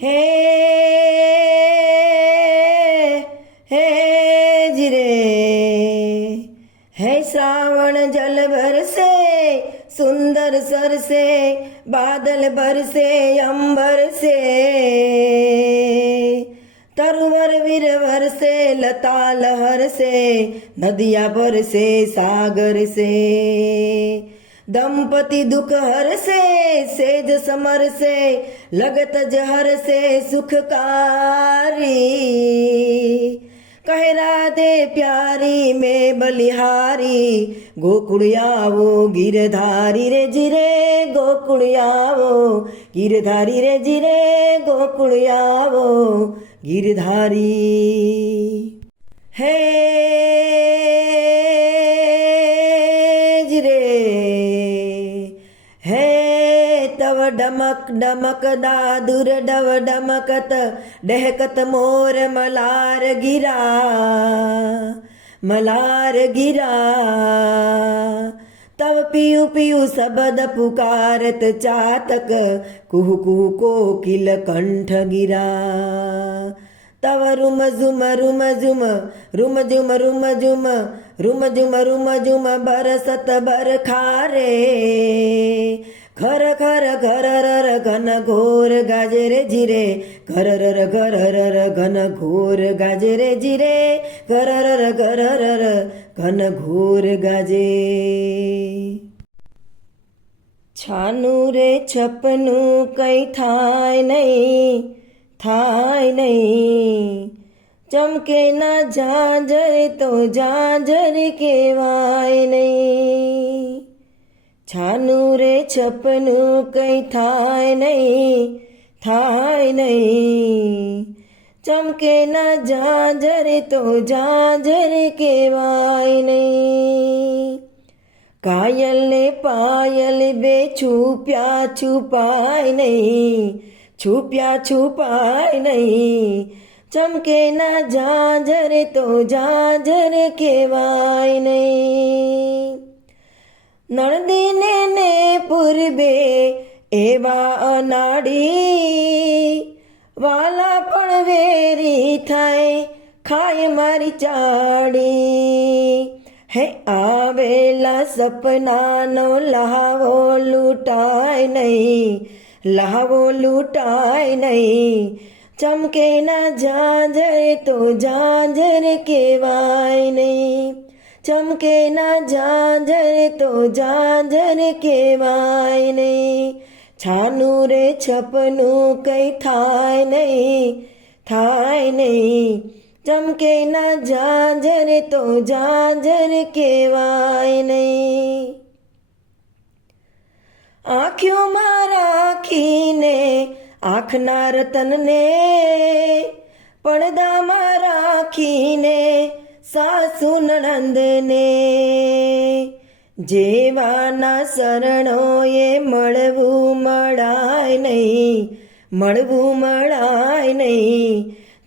હે હે જીરે હે શ્રાવણ જલ બરસે સુંદર સરસે બાદલ બરસે અંબર से तरुवर वीरवर से लता लहर से नदिया भर से सागर से दंपति दुख हर से सेज समर से लगत जहर से सुखकारी कह राधे प्यारी में बलिहारी गोकुड़ियावो गिरधारी रे जिरे गोकुड़ियावो गिरधारी रे जिरे गोकुड़ियावो गिरधारी हे जिरे हे तव डमक डमक दादुर डव डमकत डहकत मोर मलार गिरा तव पियु पियु सबद पुकारत चातक कुहु कुहु कोकिल कंठ गिरा तव रुम झुम रुम झुम रुम झुम रुम झुम रुम झुम रुम झुम बरसत बरखारे खर खर घर रर घन घोर गाजरे जिरे घर रर घन घोर गाजरे जिरे घर रर घन घोर गाजे छानु रे छपनु कई थाय नहीं चमके ना झांझर तो झांझर केवाय नहीं छानु रे छपनु कई थाय नहीं चमके ना झांझर तो झांझर केवाय नहीं कायल ने पायल बे छुप्या छुपाय नहीं चमके ना झांझर तो झांझर केवाय नहीं नळदीने ने पूर्वे एवा अनाड़ी वाला पण वेरी थाय खाय मारी चाड़ी हे आवेला सपनानो लहावो लूटाय नहीं चमके ना झांझर तो झांझर केवाय नहीं चमके ना झांझर तो झांझर केवाय नहीं छानु रे छपनु कई थाय नहीं चमके ना झांझर तो झांझर केवाय नहीं आँख्यों में राखीने आँखना रतन ने પડદા માં રાખીને સાસુ નણંદને જેવાના શરણોએ મળવું મળાય નહીં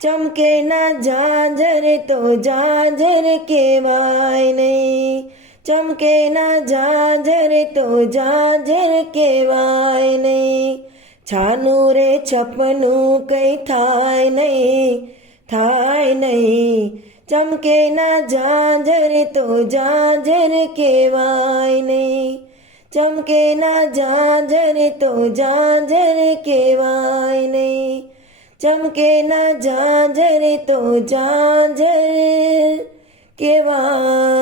ચમકે ના ઝાંઝર તો ઝાંઝર કહેવાય નહીં ચમકે ના ઝાંઝર તો ઝાંઝર કહેવાય નહીં છાનું રે છપનું કઈ થાય નહીં ચમકે ના ઝાંઝર તો ઝાંઝર કહેવાય નહીં ચમકે ના ઝાંઝર તો ઝાંઝર કહેવાય નહીં ચમકે ના ઝાંઝર તો ઝાંઝર કહેવાય